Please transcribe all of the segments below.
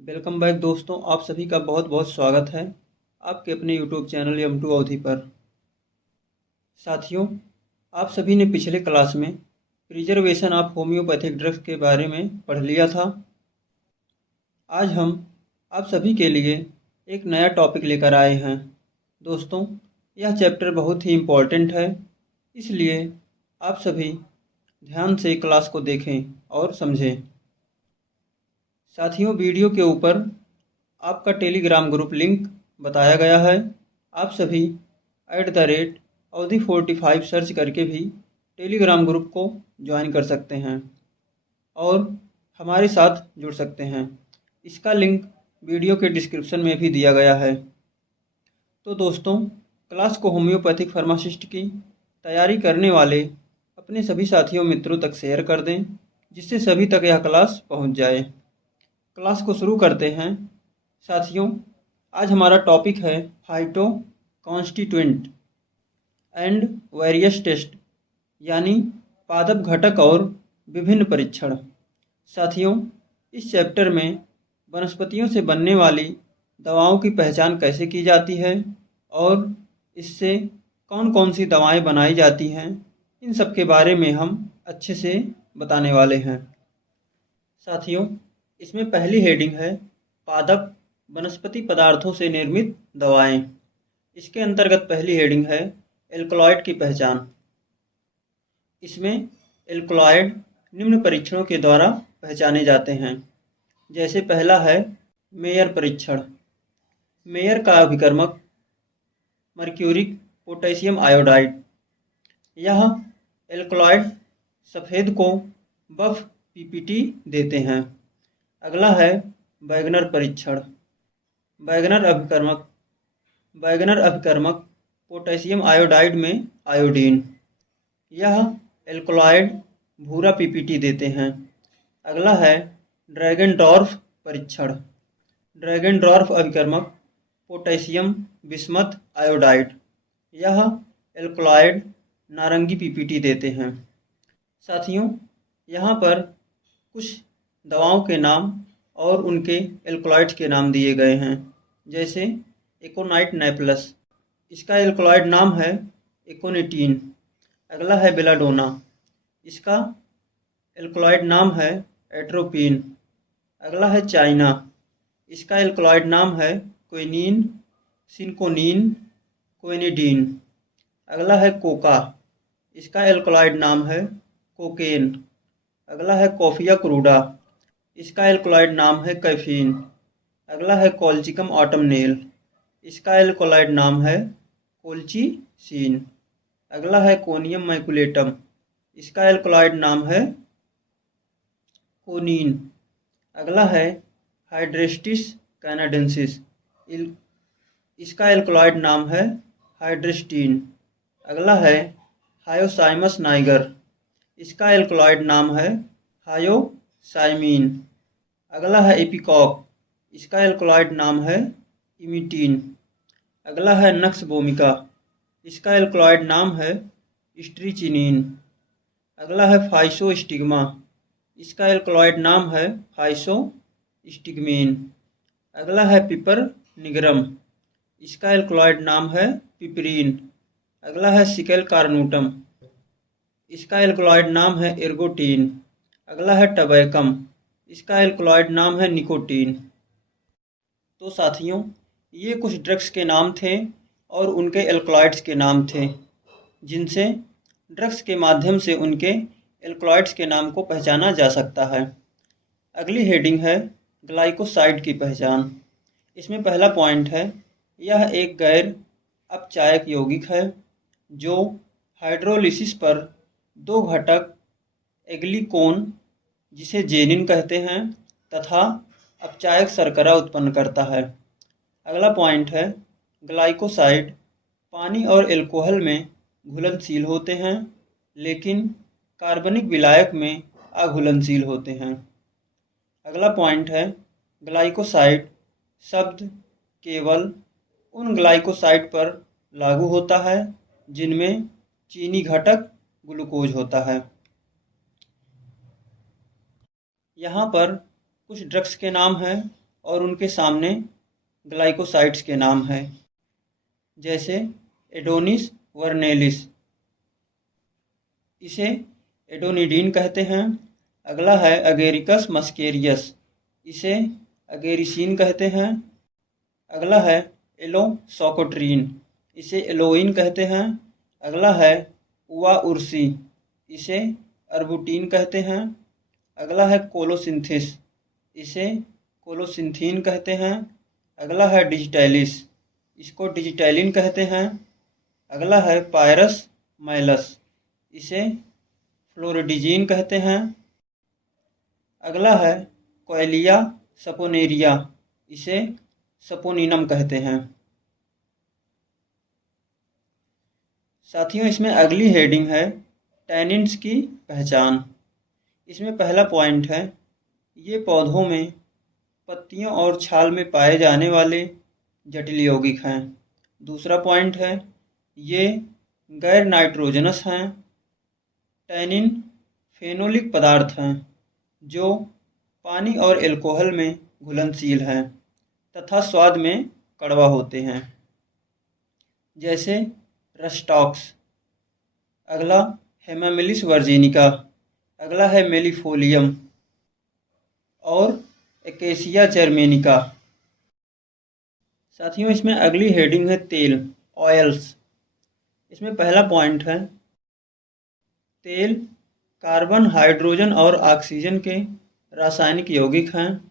Welcome back दोस्तों, आप सभी का बहुत बहुत स्वागत है आपके अपने यूट्यूब चैनल M2 अवधि पर। साथियों, आप सभी ने पिछले क्लास में प्रिजर्वेशन ऑफ होम्योपैथिक ड्रग्स के बारे में पढ़ लिया था। आज हम आप सभी के लिए एक नया टॉपिक लेकर आए हैं। दोस्तों, यह चैप्टर बहुत ही इम्पोर्टेंट है, इसलिए आप सभी ध्यान से क्लास को देखें और समझें। साथियों, वीडियो के ऊपर आपका टेलीग्राम ग्रुप लिंक बताया गया है। आप सभी @Audhi45 सर्च करके भी टेलीग्राम ग्रुप को ज्वाइन कर सकते हैं और हमारे साथ जुड़ सकते हैं। इसका लिंक वीडियो के डिस्क्रिप्शन में भी दिया गया है। तो दोस्तों, क्लास को होम्योपैथिक फार्मासिस्ट की तैयारी करने वाले अपने सभी साथियों मित्रों तक शेयर कर दें, जिससे सभी तक यह क्लास पहुंच जाए। क्लास को शुरू करते हैं। साथियों, आज हमारा टॉपिक है phytoconstituent and various test, यानी पादप घटक और विभिन्न परीक्षण। साथियों, इस चैप्टर में वनस्पतियों से बनने वाली दवाओं की पहचान कैसे की जाती है और इससे कौन कौन सी दवाएं बनाई जाती हैं, इन सब के बारे में हम अच्छे से बताने वाले हैं। साथियों, इसमें पहली हेडिंग है पादप वनस्पति पदार्थों से निर्मित दवाएं। इसके अंतर्गत पहली हेडिंग है एल्कलॉइड की पहचान। इसमें एल्कलॉइड निम्न परीक्षणों के द्वारा पहचाने जाते हैं। जैसे पहला है मेयर परीक्षण। मेयर का अभिकर्मक मर्क्यूरिक पोटेशियम आयोडाइड। यह एल्कलॉइड सफ़ेद को बफ पीपीटी देते हैं। अगला है वैगनर परीक्षण। वैगनर अभिकर्मक पोटेशियम आयोडाइड में आयोडीन। यह एल्कलॉइड भूरा पीपीटी देते हैं। अगला है ड्रैगनडॉर्फ परीक्षण। ड्रैगनडॉर्फ अभिकर्मक पोटेशियम बिस्मथ आयोडाइड। यह एल्कलॉइड नारंगी पीपीटी देते हैं। साथियों, यहाँ पर कुछ दवाओं के नाम और उनके एल्कलॉइड्स के नाम दिए गए हैं। जैसे एकोनाइट नेपलस, इसका एल्कलॉइड नाम है एकोनिटीन। अगला है बेलाडोना, इसका एल्कलॉइड नाम है एट्रोपिन। अगला है चाइना, इसका एल्कलॉइड नाम है क्विनीन, सिनकोनीन, क्विनिडीन। अगला है कोका, इसका एल्कलॉइड नाम है कोकेन। अगला है कॉफिया क्रूडा, इसका एल्कलॉइड नाम है कैफीन। अगला है कॉल्चिकम ऑटमनेल, इसका एल्कलॉइड नाम है कोल्चिसीन। अगला है कोनियम मैकुलेटम, इसका एल्कलॉइड नाम है कोनीन। अगला है हाइड्रेस्टिस कैनाडेंसिस, इसका एल्कलॉइड नाम है हाइड्रेस्टीन। अगला है हायोसाइमस नाइगर, इसका एल्कलॉइड नाम है हायोसाइमीन। अगला है एपिकॉक, इसका एल्कलॉइड नाम है इमिटीन। अगला है नक्स बोमिका, इसका एल्कलॉइड नाम है स्ट्रीचिनीन। अगला है फाइसोस्टिग्मा, इसका एल्कलॉइड नाम है फाइसोस्टिग्मीन। अगला है पिपर निगरम, इसका एल्कलॉइड नाम है पिपरीन। अगला है सिकेल कार्नूटम, इसका एल्कलॉइड नाम है एर्गोटीन। अगला है टबैकम, इसका एल्कलॉइड नाम है निकोटीन। तो साथियों, ये कुछ ड्रग्स के नाम थे और उनके एल्कलॉइड्स के नाम थे, जिनसे ड्रग्स के माध्यम से उनके एल्कलॉइड्स के नाम को पहचाना जा सकता है। अगली हेडिंग है ग्लाइकोसाइड की पहचान। इसमें पहला पॉइंट है, यह एक गैर अपचायक यौगिक है जो हाइड्रोलिसिस पर दो घटक एग्लिकोन, जिसे जेनिन कहते हैं, तथा अपचायक शर्करा उत्पन्न करता है। अगला पॉइंट है, ग्लाइकोसाइड पानी और एल्कोहल में घुलनशील होते हैं, लेकिन कार्बनिक विलायक में अघुलनशील होते हैं। अगला पॉइंट है, ग्लाइकोसाइड शब्द केवल उन ग्लाइकोसाइड पर लागू होता है जिनमें चीनी घटक ग्लूकोज होता है। यहाँ पर कुछ ड्रग्स के नाम हैं और उनके सामने ग्लाइकोसाइड्स के नाम है, जैसे एडोनिस वर्नेलिस, इसे एडोनिडीन कहते हैं। अगला है अगेरिकस मस्केरियस, इसे अगेरिसीन कहते हैं। अगला है एलोसोकोट्रीन, इसे एलोइन कहते हैं। अगला है उवा उर्सी, इसे अर्बुटीन कहते हैं। अगला है कोलोसिंथिस, इसे कोलोसिंथीन कहते हैं। अगला है डिजिटैलिस, इसको डिजिटैलिन कहते हैं। अगला है पायरस माइलस, इसे फ्लोरिडीजिन कहते हैं। अगला है कोएलिया सपोनेरिया, इसे सपोनिनम कहते हैं। साथियों, इसमें अगली हेडिंग है टैनिन्स की पहचान। इसमें पहला पॉइंट है, ये पौधों में पत्तियों और छाल में पाए जाने वाले जटिल यौगिक हैं। दूसरा पॉइंट है, ये गैर नाइट्रोजनस हैं। टैनिन फेनोलिक पदार्थ हैं जो पानी और एल्कोहल में घुलनशील हैं तथा स्वाद में कड़वा होते हैं, जैसे रस्टॉक्स। अगला हेमामिलिस वर्जिनिका, अगला है मेलिफोलियम और एकेसिया जर्मेनिका। साथियों, इसमें अगली हेडिंग है तेल, ऑयल्स। इसमें पहला पॉइंट है, तेल कार्बन, हाइड्रोजन और ऑक्सीजन के रासायनिक यौगिक हैं,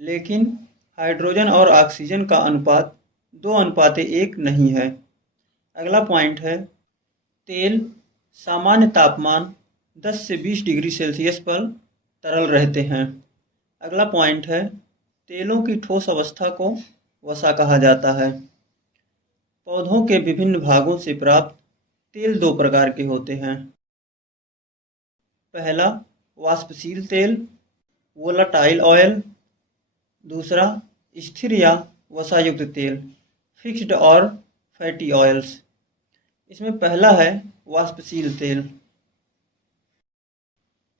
लेकिन हाइड्रोजन और ऑक्सीजन का अनुपात 2:1 नहीं है। अगला पॉइंट है, तेल सामान्य तापमान 10 से 20 डिग्री सेल्सियस पर तरल रहते हैं। अगला पॉइंट है, तेलों की ठोस अवस्था को वसा कहा जाता है। पौधों के विभिन्न भागों से प्राप्त तेल 2 प्रकार के होते हैं। पहला वाष्पशील तेल, वोलाटाइल ऑयल। दूसरा स्थिर या वसायुक्त तेल, फिक्स्ड और फैटी ऑयल्स। इसमें पहला है वाष्पशील तेल।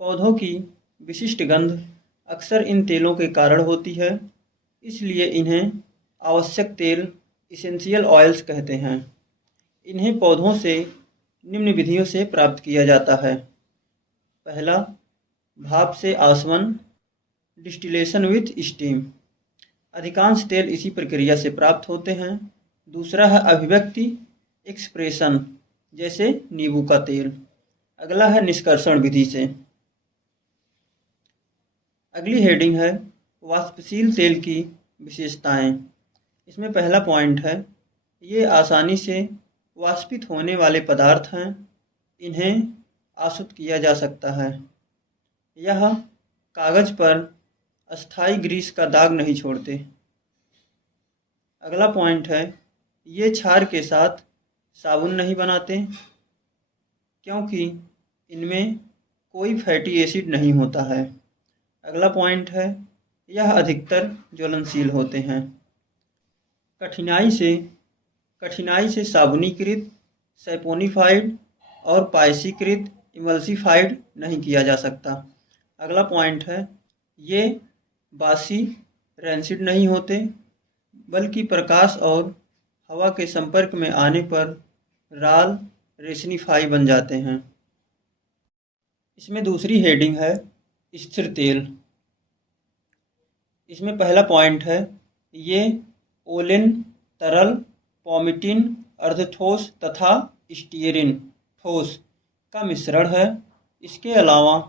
पौधों की विशिष्ट गंध अक्सर इन तेलों के कारण होती है, इसलिए इन्हें आवश्यक तेल, इसेंशियल ऑयल्स कहते हैं। इन्हें पौधों से निम्न विधियों से प्राप्त किया जाता है। पहला, भाप से आसवन, डिस्टिलेशन विथ स्टीम। अधिकांश तेल इसी प्रक्रिया से प्राप्त होते हैं। दूसरा है अभिव्यक्ति, एक्सप्रेशन, जैसे नींबू का तेल। अगला है निष्कर्षण विधि से। अगली हेडिंग है वाष्पशील तेल की विशेषताएं। इसमें पहला पॉइंट है, ये आसानी से वाष्पित होने वाले पदार्थ हैं। इन्हें आसुत किया जा सकता है। यह कागज पर अस्थायी ग्रीस का दाग नहीं छोड़ते। अगला पॉइंट है, ये क्षार के साथ साबुन नहीं बनाते, क्योंकि इनमें कोई फैटी एसिड नहीं होता है। अगला पॉइंट है, यह अधिकतर ज्वलनशील होते हैं। कठिनाई से साबुनीकृत, सैपोनिफाइड और पायसीकृत, इमल्सिफाइड नहीं किया जा सकता। अगला पॉइंट है, ये बासी, रैंसिड नहीं होते, बल्कि प्रकाश और हवा के संपर्क में आने पर राल, रेसिनिफाई बन जाते हैं। इसमें दूसरी हेडिंग है स्थिर तेल। इसमें पहला पॉइंट है, ये ओलिन, तरल, पोमिटिन, अर्धठोस तथा स्टीयरिन, ठोस का मिश्रण है। इसके अलावा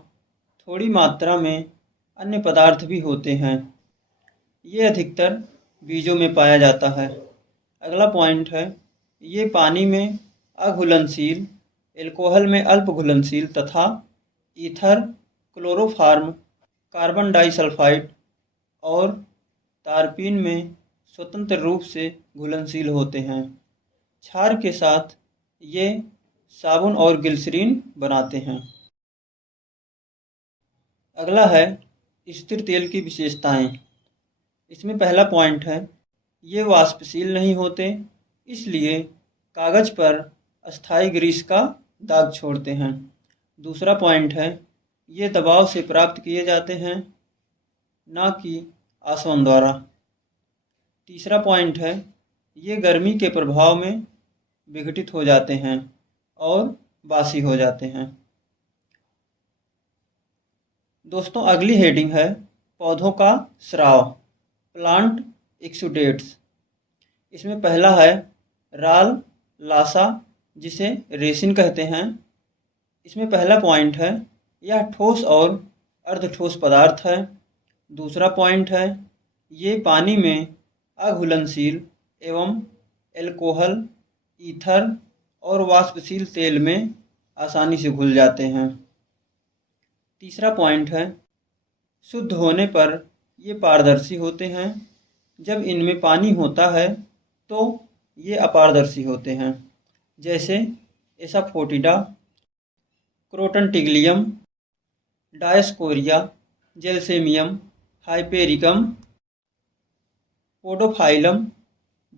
थोड़ी मात्रा में अन्य पदार्थ भी होते हैं। ये अधिकतर बीजों में पाया जाता है। अगला पॉइंट है, ये पानी में अघुलनशील, एल्कोहल में अल्प घुलनशील तथा ईथर, क्लोरोफॉर्म, कार्बन डाइसल्फाइड और तारपीन में स्वतंत्र रूप से घुलनशील होते हैं। क्षार के साथ ये साबुन और ग्लिसरीन बनाते हैं। अगला है स्थिर तेल की विशेषताएं। इसमें पहला पॉइंट है, ये वाष्पशील नहीं होते, इसलिए कागज पर अस्थायी ग्रीस का दाग छोड़ते हैं। दूसरा पॉइंट है, ये दबाव से प्राप्त किए जाते हैं, ना कि आसवन द्वारा। तीसरा पॉइंट है, ये गर्मी के प्रभाव में विघटित हो जाते हैं और बासी हो जाते हैं। दोस्तों अगली हेडिंग है पौधों का स्राव, प्लांट एक्सुडेट्स। इसमें पहला है राल लासा, जिसे रेसिन कहते हैं। इसमें पहला पॉइंट है, यह ठोस और अर्धठोस पदार्थ है। दूसरा पॉइंट है, ये पानी में अघुलनशील एवं एल्कोहल, ईथर और वाष्पशील तेल में आसानी से घुल जाते हैं। तीसरा पॉइंट है, शुद्ध होने पर ये पारदर्शी होते हैं। जब इनमें पानी होता है तो ये अपारदर्शी होते हैं, जैसे एसाफोटिडा, क्रोटनटिग्लियम, डायस्कोरिया, जेलसेमियम, हाइपेरिकम, पोडोफाइलम,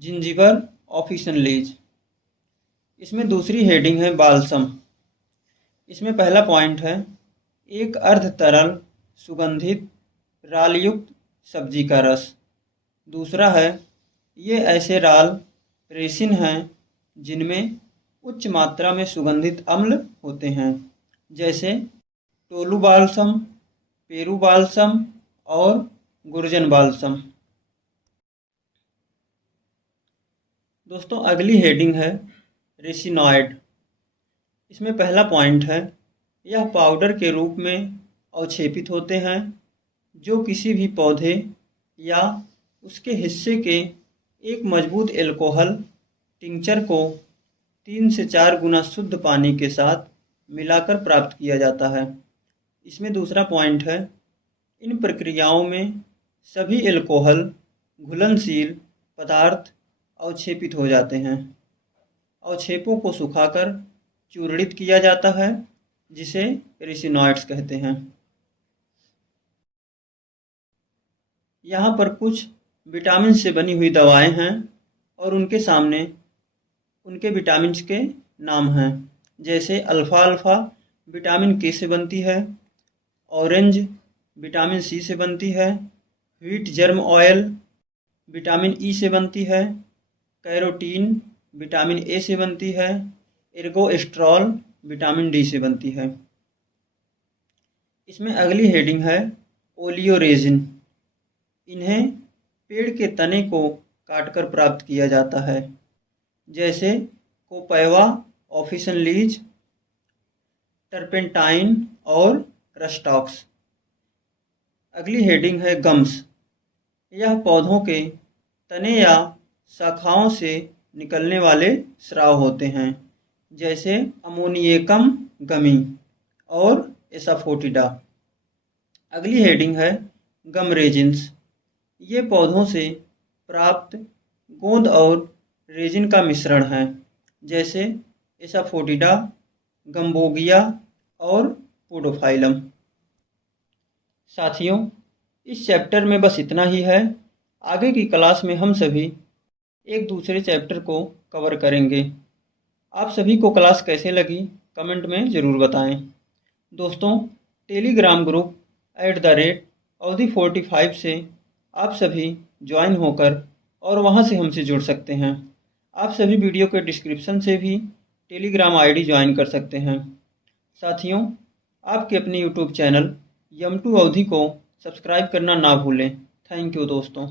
जिंजिबर, ऑफिसनलीज। इसमें दूसरी हेडिंग है बाल्सम। इसमें पहला पॉइंट है, एक अर्ध तरल सुगंधित रालयुक्त सब्जी का रस। दूसरा है, ये ऐसे राल रेसिन हैं जिनमें उच्च मात्रा में सुगंधित अम्ल होते हैं, जैसे टोलू बाल्सम, पेरू बाल्सम और गुर्जन बाल्सम। दोस्तों अगली हेडिंग है रेसिनॉइड। इसमें पहला पॉइंट है, यह पाउडर के रूप में अवक्षेपित होते हैं जो किसी भी पौधे या उसके हिस्से के एक मजबूत एल्कोहल टिंचर को 3 से 4 गुना शुद्ध पानी के साथ मिलाकर प्राप्त किया जाता है। इसमें दूसरा पॉइंट है, इन प्रक्रियाओं में सभी एल्कोहल घुलनशील पदार्थ अवक्षेपित हो जाते हैं। अवक्षेपों को सुखाकर चूर्णित किया जाता है, जिसे रेसिनॉइड्स कहते हैं। यहाँ पर कुछ विटामिन से बनी हुई दवाएं हैं और उनके सामने उनके विटामिन के नाम हैं, जैसे अल्फ़ा अल्फ़ा विटामिन के से बनती है, ऑरेंज विटामिन सी से बनती है, wheat germ oil vitamin E से बनती है, कैरोटीन विटामिन ए से बनती है, एर्गोएस्ट्रॉल विटामिन डी से बनती है। इसमें अगली हेडिंग है ओलियोरेजिन। इन्हें पेड़ के तने को काटकर प्राप्त किया जाता है, जैसे कोपैवा ऑफिसनलीज, टर्पेंटाइन और रस्टॉक्स। अगली हेडिंग है गम्स। यह पौधों के तने या शाखाओं से निकलने वाले स्राव होते हैं, जैसे अमोनिएकम गमी और एसाफोटिडा। अगली हेडिंग है गम रेजिन्स। ये पौधों से प्राप्त गोंद और रेजिन का मिश्रण है, जैसे एसाफोटिडा, गम्बोगिया और पोडोफाइलम। साथियों इस चैप्टर में बस इतना ही है। आगे की क्लास में हम सभी एक दूसरे चैप्टर को कवर करेंगे। आप सभी को क्लास कैसे लगी कमेंट में ज़रूर बताएं। दोस्तों टेलीग्राम ग्रुप @Audi45 से आप सभी ज्वाइन होकर और वहां से हमसे जुड़ सकते हैं। आप सभी वीडियो के डिस्क्रिप्शन से भी टेलीग्राम आईडी ज्वाइन कर सकते हैं। साथियों आपके अपने यूट्यूब चैनल यम2 अवधि को सब्सक्राइब करना ना भूलें। थैंक यू दोस्तों।